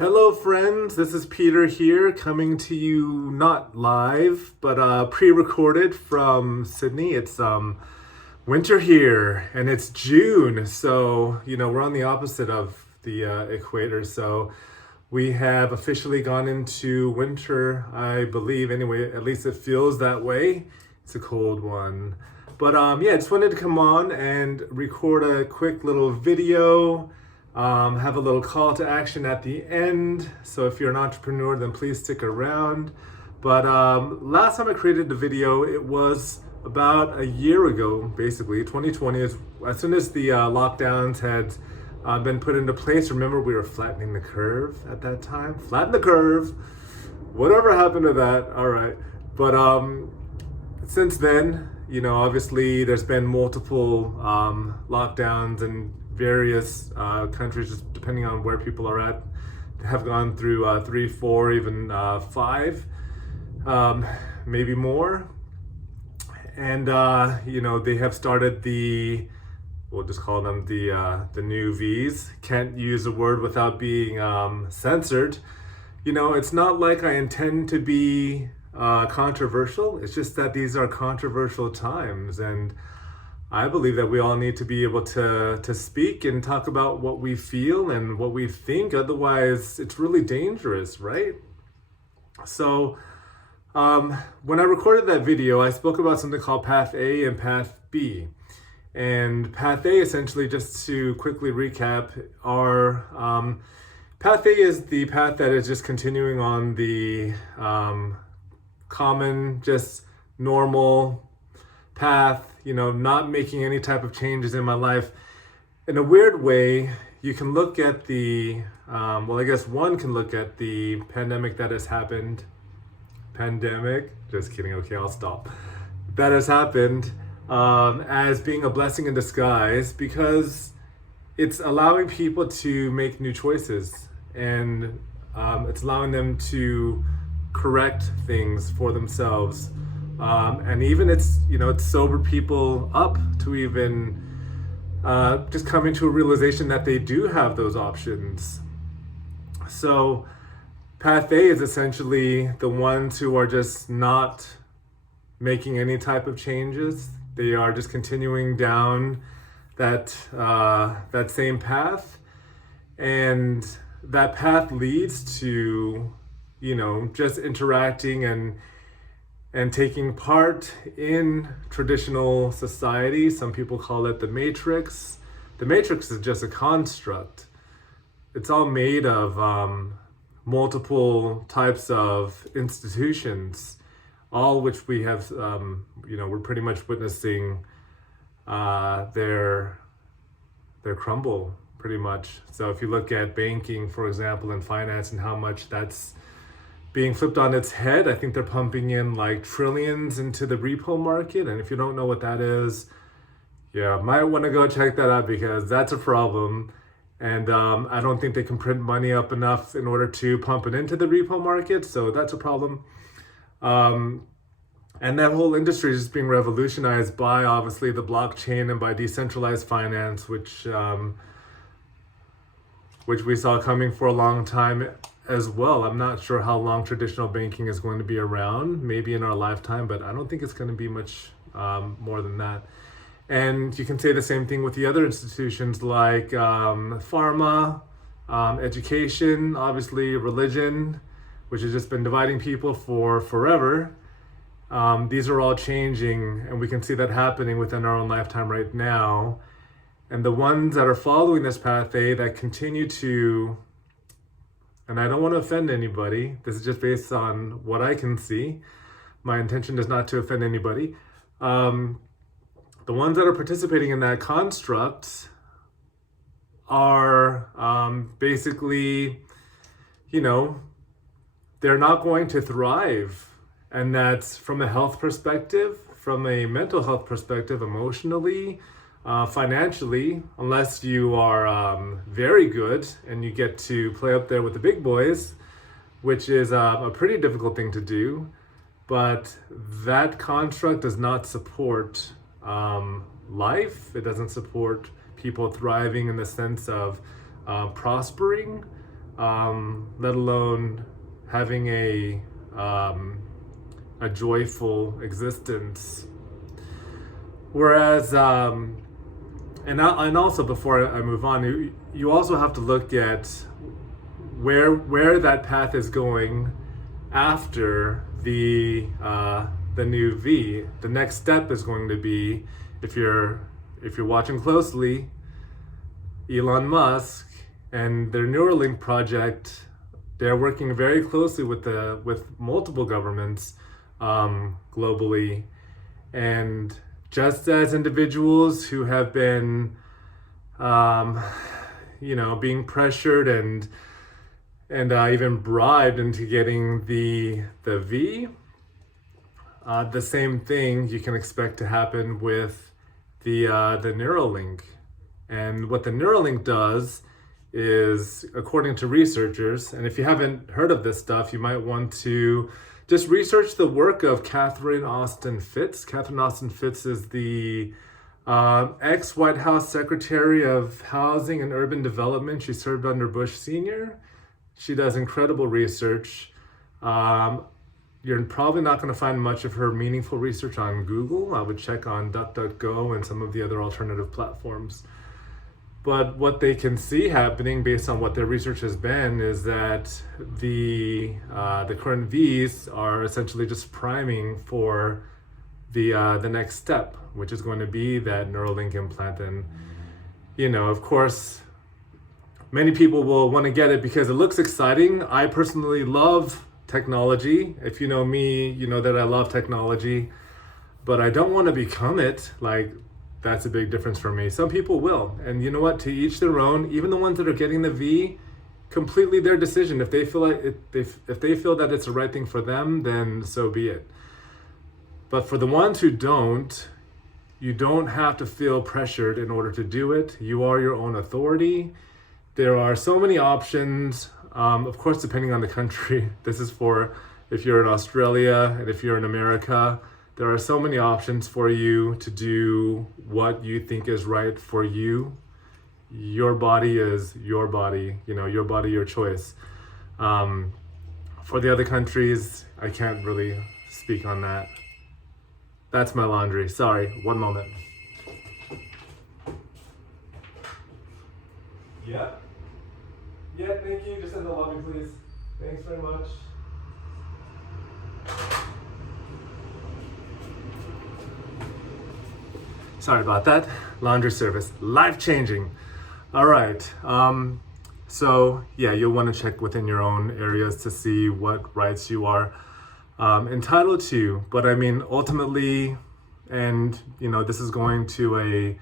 Hello, friends. This is Peter here, coming to you not live, but pre-recorded from Sydney. It's winter here, and it's June, so we're on the opposite of the equator. So we have officially gone into winter, I believe. Anyway, at least it feels that way. It's a cold one, but yeah, I just wanted to come on and record a quick little video. Have a little call to action at the end. So if you're an entrepreneur, then please stick around. But last time I created the video, it was about a year ago, basically, 2020. As soon as the lockdowns had been put into place, remember we were flattening the curve at that time? Flatten the curve. Whatever happened to that? All right. But since then, obviously there's been multiple lockdowns and various countries, just depending on where people are at, have gone through 3, 4, even 5, maybe more. And they have started we'll just call them the new V's. Can't use a word without being censored. It's not like I intend to be controversial. It's just that these are controversial times, and I believe that we all need to be able to speak and talk about what we feel and what we think. Otherwise, it's really dangerous, right? So when I recorded that video, I spoke about something called Path A and Path B. And Path A, essentially, just to quickly recap, Path A is the path that is just continuing on the common, just normal path, not making any type of changes in my life. In a weird way, you can look at I guess one can look at the pandemic that has happened. Just kidding. Okay, I'll stop. That has happened as being a blessing in disguise, because it's allowing people to make new choices, and it's allowing them to correct things for themselves. And even it's sobered people up to even just coming to a realization that they do have those options. So Path A is essentially the ones who are just not making any type of changes. They are just continuing down that same path, and that path leads to just interacting and taking part in traditional society. Some people call it the Matrix. The Matrix is just a construct. It's all made of multiple types of institutions, all which we have, we're pretty much witnessing their crumble, pretty much. So if you look at banking, for example, and finance, and how much that's being flipped on its head, I think they're pumping in like trillions into the repo market. And if you don't know what that is, might want to go check that out, because that's a problem. And I don't think they can print money up enough in order to pump it into the repo market. So that's a problem. And that whole industry is just being revolutionized by, obviously, the blockchain and by decentralized finance, which we saw coming for a long time as well. I'm not sure how long traditional banking is going to be around, maybe in our lifetime, but I don't think it's going to be much more than that. And you can say the same thing with the other institutions like pharma, education, obviously religion, which has just been dividing people for forever. These are all changing, and we can see that happening within our own lifetime right now. And the ones that are following this Path A that continue to, and I don't want to offend anybody, this is just based on what I can see. My intention is not to offend anybody. The ones that are participating in that construct are basically, they're not going to thrive. And that's from a health perspective, from a mental health perspective, emotionally, financially, unless you are very good and you get to play up there with the big boys, which is a pretty difficult thing to do. But that construct does not support life. It doesn't support people thriving in the sense of prospering. let alone having a joyful existence. Whereas, and also before I move on, you also have to look at where that path is going after the new V. The next step is going to be, if you're watching closely, Elon Musk and their Neuralink project. They're working very closely with multiple governments globally, and just as individuals who have been, being pressured and even bribed into getting the V, the same thing you can expect to happen with the Neuralink. And what the Neuralink does is, according to researchers, and if you haven't heard of this stuff, you might want to just research the work of Catherine Austin Fitts. Catherine Austin Fitts is the ex-White House Secretary of Housing and Urban Development. She served under Bush Sr. She does incredible research. You're probably not going to find much of her meaningful research on Google. I would check on DuckDuckGo and some of the other alternative platforms. But what they can see happening based on what their research has been is that the current Vs are essentially just priming for the next step, which is going to be that Neuralink implant. And of course, many people will want to get it because it looks exciting. I personally love technology. If you know me, you know that I love technology, but I don't want to become it. That's a big difference for me. Some people will. And you know what? To each their own. Even the ones that are getting the V, completely their decision. If they feel if they feel that it's the right thing for them, then so be it. But for the ones who don't, you don't have to feel pressured in order to do it. You are your own authority. There are so many options. Of course, depending on the country. This is for if you're in Australia and if you're in America. There are so many options for you to do what you think is right for you. Your body is your body, your body, your choice. For the other countries, I can't really speak on that. That's my laundry. Sorry, one moment. Yeah, thank you. Just in the lobby, please. Thanks very much. Sorry about that. Laundry service, life-changing. All right. So yeah, you'll want to check within your own areas to see what rights you are entitled to. But I mean, ultimately, and this is going to a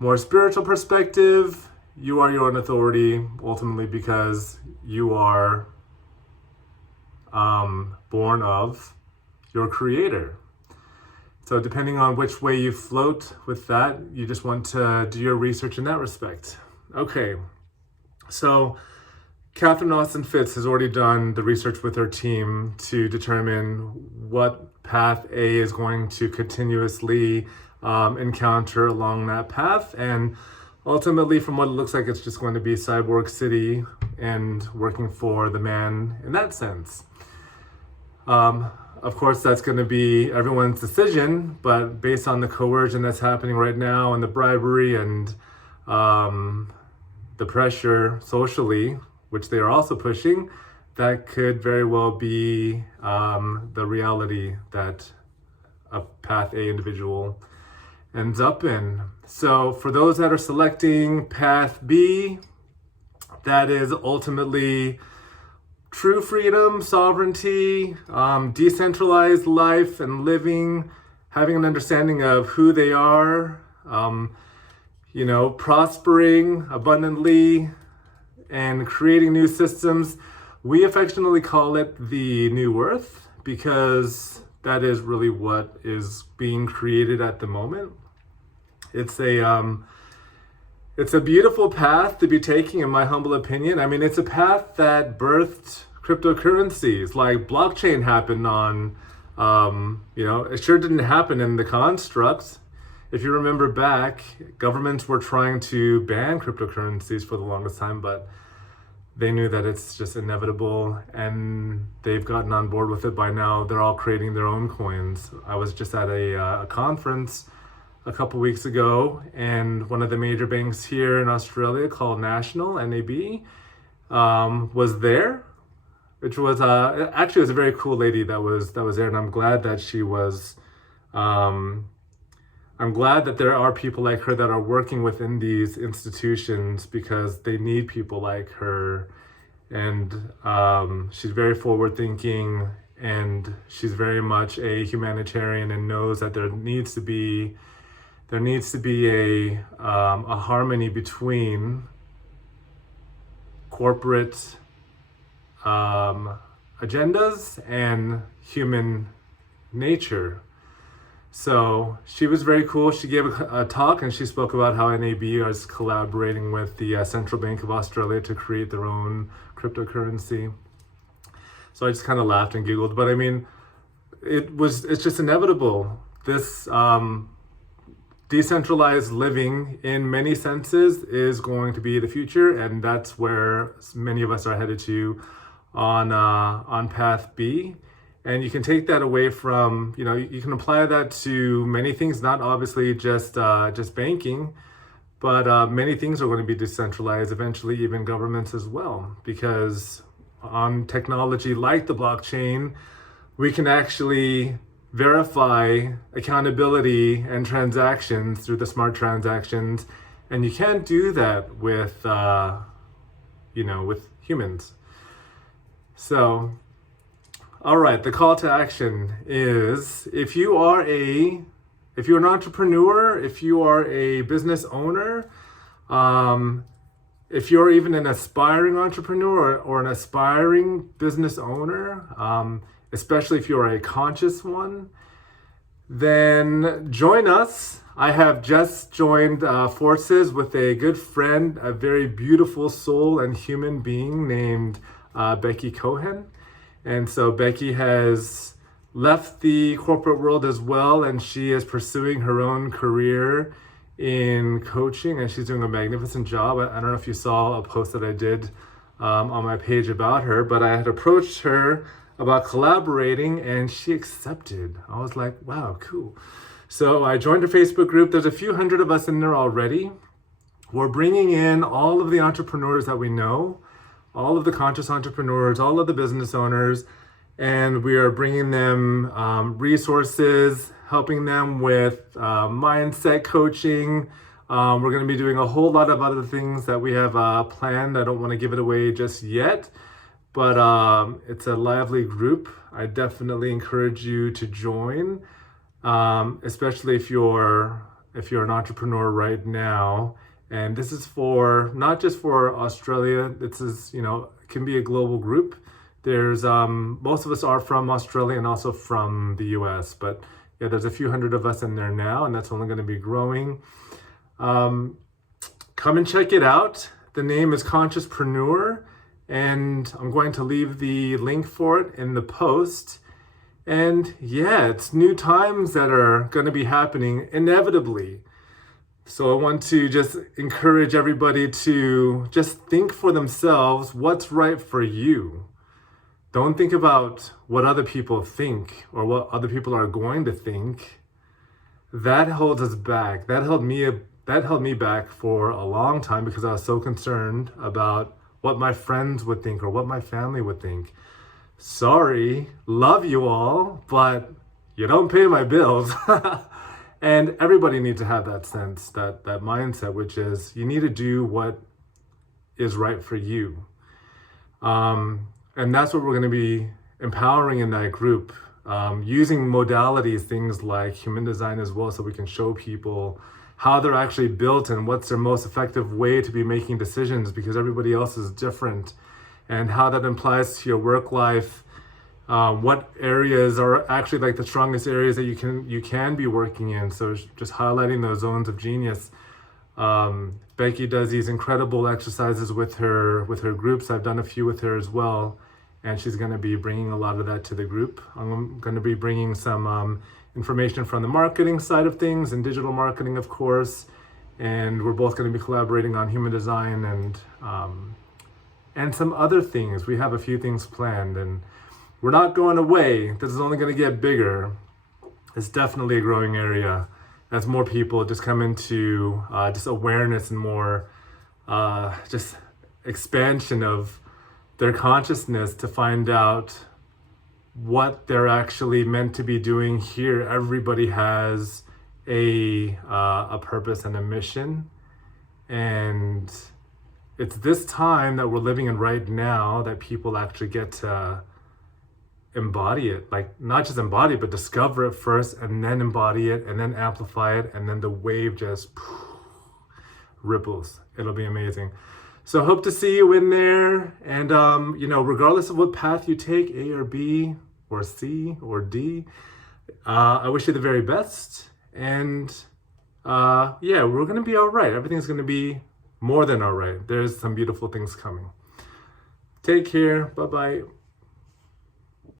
more spiritual perspective. You are your own authority ultimately because you are born of your creator. So depending on which way you float with that, you just want to do your research in that respect. Okay, so Catherine Austin Fitts has already done the research with her team to determine what path A is going to continuously encounter along that path. And ultimately, from what it looks like, it's just going to be Cyborg City and working for the man in that sense. Of course, that's going to be everyone's decision, but based on the coercion that's happening right now and the bribery and the pressure socially, which they are also pushing, that could very well be the reality that a Path A individual ends up in. So for those that are selecting Path B, that is ultimately true freedom, sovereignty, decentralized life and living, having an understanding of who they are, prospering abundantly and creating new systems. We affectionately call it the New Earth because that is really what is being created at the moment. It's a beautiful path to be taking, in my humble opinion. I mean, it's a path that birthed cryptocurrencies. Like blockchain happened on, it sure didn't happen in the constructs. If you remember back, governments were trying to ban cryptocurrencies for the longest time, but they knew that it's just inevitable, and they've gotten on board with it by now. They're all creating their own coins. I was just at a conference a couple weeks ago, and one of the major banks here in Australia called National, NAB, was there, which was actually it was a very cool lady that was there, and I'm glad that she was. I'm glad that there are people like her that are working within these institutions, because they need people like her. And she's very forward thinking, and she's very much a humanitarian, and knows that there needs to be a harmony between corporate agendas and human nature. So she was very cool. She gave a talk, and she spoke about how NAB is collaborating with the Central Bank of Australia to create their own cryptocurrency. So I just kind of laughed and giggled. But I mean, it's just inevitable. This decentralized living, in many senses, is going to be the future, and that's where many of us are headed to on path B. And you can take that away from, you can apply that to many things, not obviously just banking, but many things are going to be decentralized, eventually even governments as well, because on technology like the blockchain, we can actually verify accountability and transactions through the smart transactions, and you can't do that with, with humans. So, all right, the call to action is, if you're an entrepreneur, if you are a business owner, if you're even an aspiring entrepreneur or an aspiring business owner, especially if you're a conscious one, then join us. I have just joined forces with a good friend, a very beautiful soul and human being named Becky Cohen. And so Becky has left the corporate world as well, and she is pursuing her own career in coaching, and she's doing a magnificent job. I don't know if you saw a post that I did on my page about her, but I had approached her about collaborating, and she accepted. I was like, wow, cool. So I joined her Facebook group. There's a few hundred of us in there already. We're bringing in all of the entrepreneurs that we know, all of the conscious entrepreneurs, all of the business owners, and we are bringing them resources, helping them with mindset coaching. We're going to be doing a whole lot of other things that we have planned. I don't want to give it away just yet, but it's a lively group. I definitely encourage you to join, especially if you're an entrepreneur right now. And this is for not just for Australia. This is, can be a global group. There's most of us are from Australia and also from the US, but yeah, there's a few hundred of us in there now, and that's only going to be growing. Come and check it out. The name is Consciouspreneur, and I'm going to leave the link for it in the post. And yeah, it's new times that are going to be happening inevitably. So I want to just encourage everybody to just think for themselves what's right for you. Don't think about what other people think or what other people are going to think. That holds us back. That held me back for a long time, because I was so concerned about what my friends would think or what my family would think. Sorry, love you all, but you don't pay my bills. And everybody needs to have that sense, that mindset, which is you need to do what is right for you. And that's what we're going to be empowering in that group, using modalities, things like human design as well, so we can show people how they're actually built and what's their most effective way to be making decisions, because everybody else is different, and how that applies to your work life. What areas are actually like the strongest areas that you can be working in. So just highlighting those zones of genius. Becky does these incredible exercises with her groups. I've done a few with her as well, and she's going to be bringing a lot of that to the group. I'm going to be bringing some information from the marketing side of things and digital marketing, of course. And we're both going to be collaborating on human design and and some other things. We have a few things planned, and we're not going away. This is only going to get bigger. It's definitely a growing area as more people just come into just awareness and more just expansion of their consciousness to find out what they're actually meant to be doing here. Everybody has a purpose and a mission, and it's this time that we're living in right now that people actually get to embody it. Like, not just embody it, but discover it first, and then embody it, and then amplify it, and then the wave just ripples. It'll be amazing. So hope to see you in there, and regardless of what path you take, A or B or C or D, I wish you the very best. And we're gonna be all right. Everything's gonna be more than all right. There's some beautiful things coming. Take care. Bye-bye.